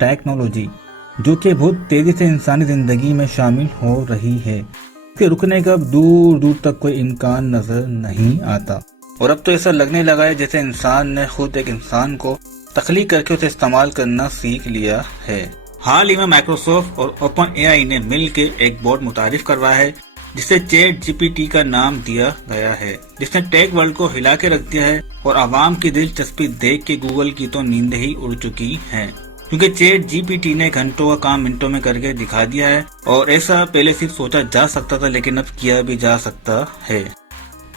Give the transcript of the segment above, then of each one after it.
Technology जो कि बहुत तेजी से इंसानी जिंदगी में शामिल हो रही है, इसके रुकने का दूर दूर तक कोई इम्कान नजर नहीं आता। और अब तो ऐसा लगने लगा है जैसे इंसान ने खुद एक इंसान को तख्लीक करके उसे इस्तेमाल करना सीख लिया है। हाल ही में माइक्रोसॉफ्ट और ओपन एआई ने मिलकर एक बोर्ड मुतारिफ करवाया है जिसे चैट जीपीटी का नाम दिया गया है, जिसने टेक वर्ल्ड को हिला के रख दिया है और आवाम की दिलचस्पी देख के गूगल की तो नींद ही उड़ चुकी है, क्योंकि चैट जीपीटी ने घंटों का काम मिनटों में करके दिखा दिया है। और ऐसा पहले सिर्फ सोचा जा सकता था, लेकिन अब किया भी जा सकता है।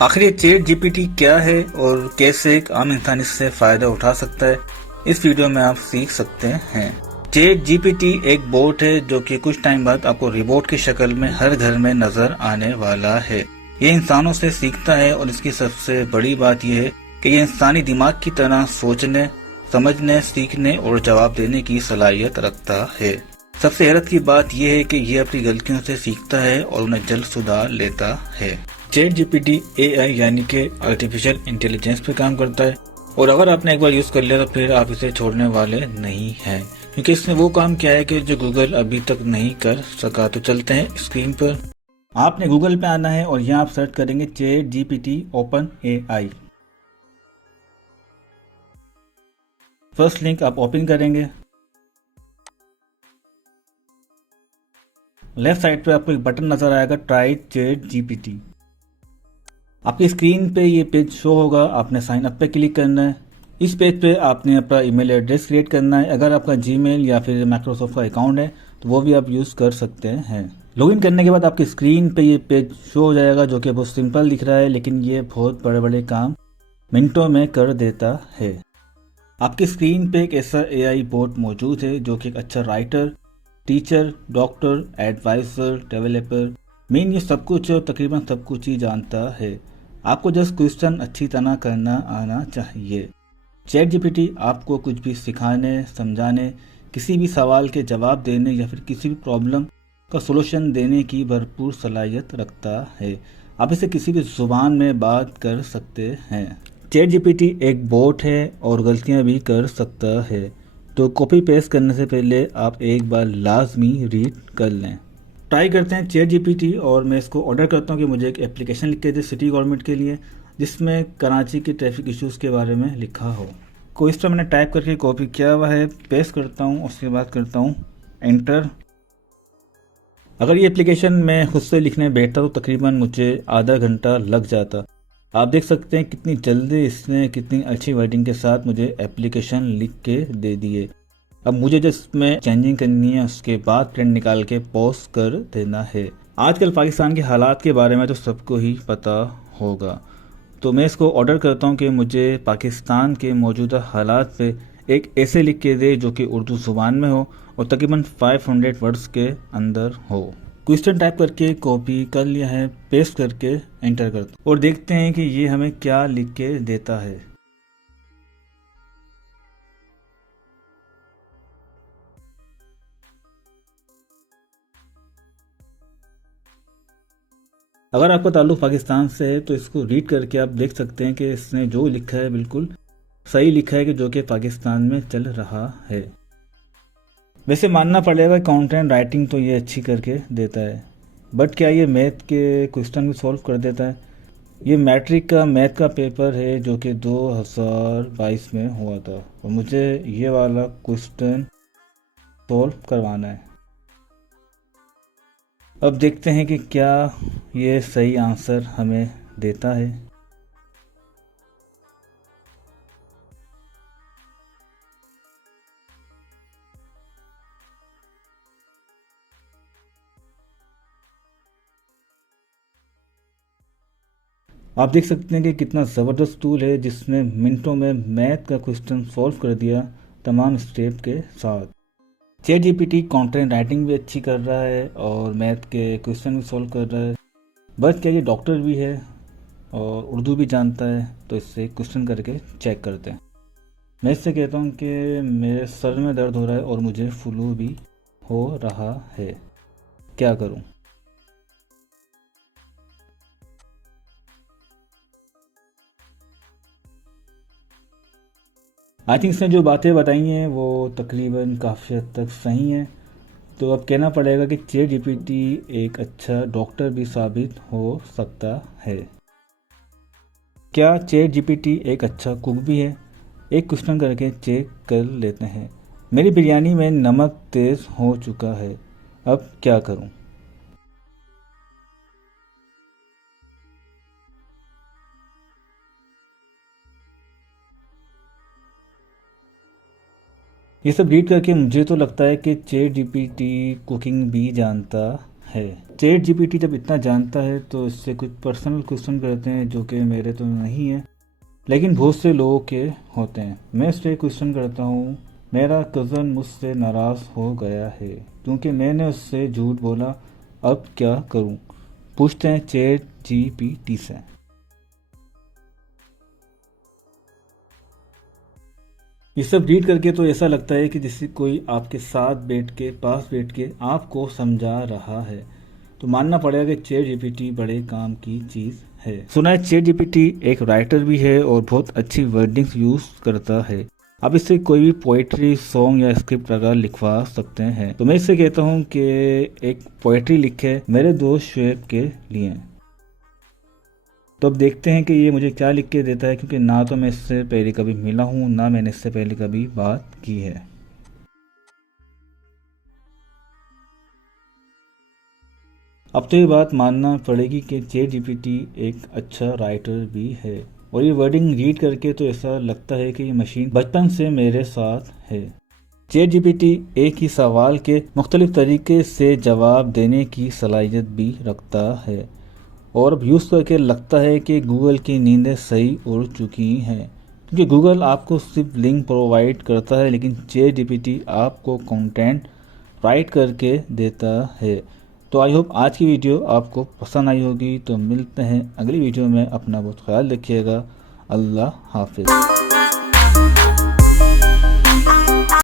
आखिर ये चैट जीपीटी क्या है और कैसे एक आम इंसान इससे फायदा उठा सकता है, इस वीडियो में आप सीख सकते हैं। चैट जीपीटी एक बोट है जो कि कुछ टाइम बाद आपको रिबोट की शक्ल में हर घर में नजर आने वाला है। ये इंसानों से सीखता है और इसकी सबसे बड़ी बात यह है कि ये इंसानी दिमाग की तरह सोचने, समझने, सीखने और जवाब देने की सलाहियत रखता है। सबसे हैरत की बात यह है कि ये अपनी गलतियों से सीखता है और उन्हें जल्द सुधार लेता है। चैट जीपीटी एआई यानी कि आर्टिफिशियल इंटेलिजेंस पे काम करता है और अगर आपने एक बार यूज कर लिया तो फिर आप इसे छोड़ने वाले नहीं हैं, क्योंकि इसने वो काम किया है कि जो गूगल अभी तक नहीं कर सका। तो चलते हैं स्क्रीन पर। आपने गूगल पे आना है और यहाँ आप सर्च करेंगे chat GPT open AI. First link आप ओपन करेंगे। लेफ्ट साइड पे आपको एक बटन नजर आएगा ट्राई चैट जीपीटी। आपकी स्क्रीन पे ये पेज शो होगा, आपने साइन अप पे क्लिक करना है। इस पेज पे आपने अपना ईमेल एड्रेस क्रिएट करना है। अगर आपका जीमेल या फिर माइक्रोसॉफ्ट का अकाउंट है तो वो भी आप यूज़ कर सकते हैं। लॉगिन करने के बाद आपकी स्क्रीन पे ये पेज शो हो जाएगा, जो कि बहुत सिंपल दिख रहा है, लेकिन ये बहुत बड़े बड़े काम मिनटों में कर देता है। आपकी स्क्रीन पे एक ऐसा एआई बोट मौजूद है जो कि एक अच्छा writer, teacher, doctor, advisor, developer, मेन ये सब कुछ और तकरीबन सब कुछ ही जानता है। आपको जस्ट क्वेश्चन अच्छी तरह करना आना चाहिए। चैट जीपीटी आपको कुछ भी सिखाने, समझाने, किसी भी सवाल के जवाब देने या फिर किसी भी प्रॉब्लम का सलूशन देने की भरपूर सलाहियत रखता है। आप इसे किसी भी जुबान में बात कर सकते हैं। चैट जीपीटी एक बोट है और गलतियां भी कर सकता है, तो कॉपी पेस्ट करने से पहले आप एक बार लाजमी रीड कर लें। ट्राई करते हैं चैट जीपीटी और मैं इसको ऑर्डर करता हूँ कि मुझे एक एप्लीकेशन लिख के दे सिटी गवर्नमेंट के लिए, जिसमें कराची के ट्रैफिक इश्यूज़ के बारे में लिखा हो। को इस तरह मैंने टाइप करके कॉपी किया हुआ है, पेस्ट करता हूँ, उसके बाद करता हूँ एंटर। अगर ये एप्लीकेशन मैं खुद से लिखने बैठता तो तकरीबन मुझे आधा घंटा लग जाता। आप देख सकते हैं कितनी जल्दी इसने कितनी अच्छी वर्डिंग के साथ मुझे एप्लीकेशन लिख के दे दिए। अब मुझे जिसमें चेंजिंग करनी है उसके बाद प्रिंट निकाल के पोस्ट कर देना है। आजकल पाकिस्तान के हालात के बारे में तो सबको ही पता होगा, तो मैं इसको ऑर्डर करता हूँ कि मुझे पाकिस्तान के मौजूदा हालात पे एक ऐसे लिख के दे जो कि उर्दू ज़ुबान में हो और तकरीबन 500 वर्ड्स के अंदर हो। क्वेश्चन टाइप करके कॉपी कर लिया है, पेस्ट करके एंटर करता हूँ और देखते हैं कि ये हमें क्या लिख के देता है। अगर आपका ताल्लुक पाकिस्तान से है तो इसको रीड करके आप देख सकते हैं कि इसने जो लिखा है बिल्कुल सही लिखा है कि जो कि पाकिस्तान में चल रहा है। वैसे मानना पड़ेगा कंटेंट राइटिंग तो ये अच्छी करके देता है, बट क्या ये मैथ के क्वेश्चन भी सॉल्व कर देता है? ये मैट्रिक का मैथ का पेपर है जो कि 2022 में हुआ था और मुझे ये वाला क्वेश्चन सॉल्व करवाना है। अब देखते हैं कि क्या ये सही आंसर हमें देता है। आप देख सकते हैं कि कितना ज़बरदस्त टूल है जिसने मिनटों में मैथ का क्वेश्चन सॉल्व कर दिया तमाम स्टेप के साथ। चैट जीपीटी कंटेंट राइटिंग भी अच्छी कर रहा है और मैथ के क्वेश्चन भी सॉल्व कर रहा है, बस क्या ये डॉक्टर भी है और उर्दू भी जानता है, तो इससे क्वेश्चन करके चेक करते हैं। मैं इससे कहता हूँ कि मेरे सर में दर्द हो रहा है और मुझे फ्लू भी हो रहा है, क्या करूँ? आई थिंक इसने जो बातें बताई हैं वो तकरीबन काफ़ी हद तक सही हैं। तो अब कहना पड़ेगा कि चैट जीपीटी एक अच्छा डॉक्टर भी साबित हो सकता है। क्या चैट जीपीटी एक अच्छा कुक भी है? एक क्वेश्चन करके चेक कर लेते हैं। मेरी बिरयानी में नमक तेज़ हो चुका है, अब क्या करूं? ये सब रीड करके मुझे तो लगता है कि चैट जीपीटी कुकिंग भी जानता है। चैट जीपीटी जब इतना जानता है तो इससे कुछ पर्सनल क्वेश्चन करते हैं जो कि मेरे तो नहीं है, लेकिन बहुत से लोगों के होते हैं। मैं इससे क्वेश्चन करता हूँ, मेरा कज़न मुझसे नाराज़ हो गया है क्योंकि मैंने उससे झूठ बोला, अब क्या करूँ? पूछते हैं चैट जीपीटी से। ये सब रीड करके तो ऐसा लगता है कि जैसे कोई आपके साथ पास बैठ के आपको समझा रहा है। तो मानना पड़ेगा कि चैट जीपीटी बड़े काम की चीज़ है। सुना है चैट जीपीटी एक राइटर भी है और बहुत अच्छी वर्डिंग्स यूज़ करता है। आप इससे कोई भी पोइट्री, सॉन्ग या स्क्रिप्ट अगर लिखवा सकते हैं। तो मैं इससे कहता हूँ कि एक पोइट्री लिखे मेरे दोस्त शुएब के लिए। तो अब देखते हैं कि ये मुझे क्या लिख के देता है, क्योंकि ना तो मैं इससे पहले कभी मिला हूँ, ना मैंने इससे पहले कभी बात की है। अब तो ये बात मानना पड़ेगी कि चैट जीपीटी एक अच्छा राइटर भी है। और ये वर्डिंग रीड करके तो ऐसा लगता है कि ये मशीन बचपन से मेरे साथ है। चैट जीपीटी एक ही सवाल के मुख्तलिफ तरीके से जवाब देने की सलाहियत भी रखता है। और अब यूज़ करके लगता है कि गूगल की नींदें सही उड़ चुकी हैं, क्योंकि गूगल आपको सिर्फ लिंक प्रोवाइड करता है, लेकिन चैट जीपीटी आपको कंटेंट राइट करके देता है। तो आई होप आज की वीडियो आपको पसंद आई होगी। तो मिलते हैं अगली वीडियो में। अपना बहुत ख्याल रखिएगा। अल्लाह हाफिज़।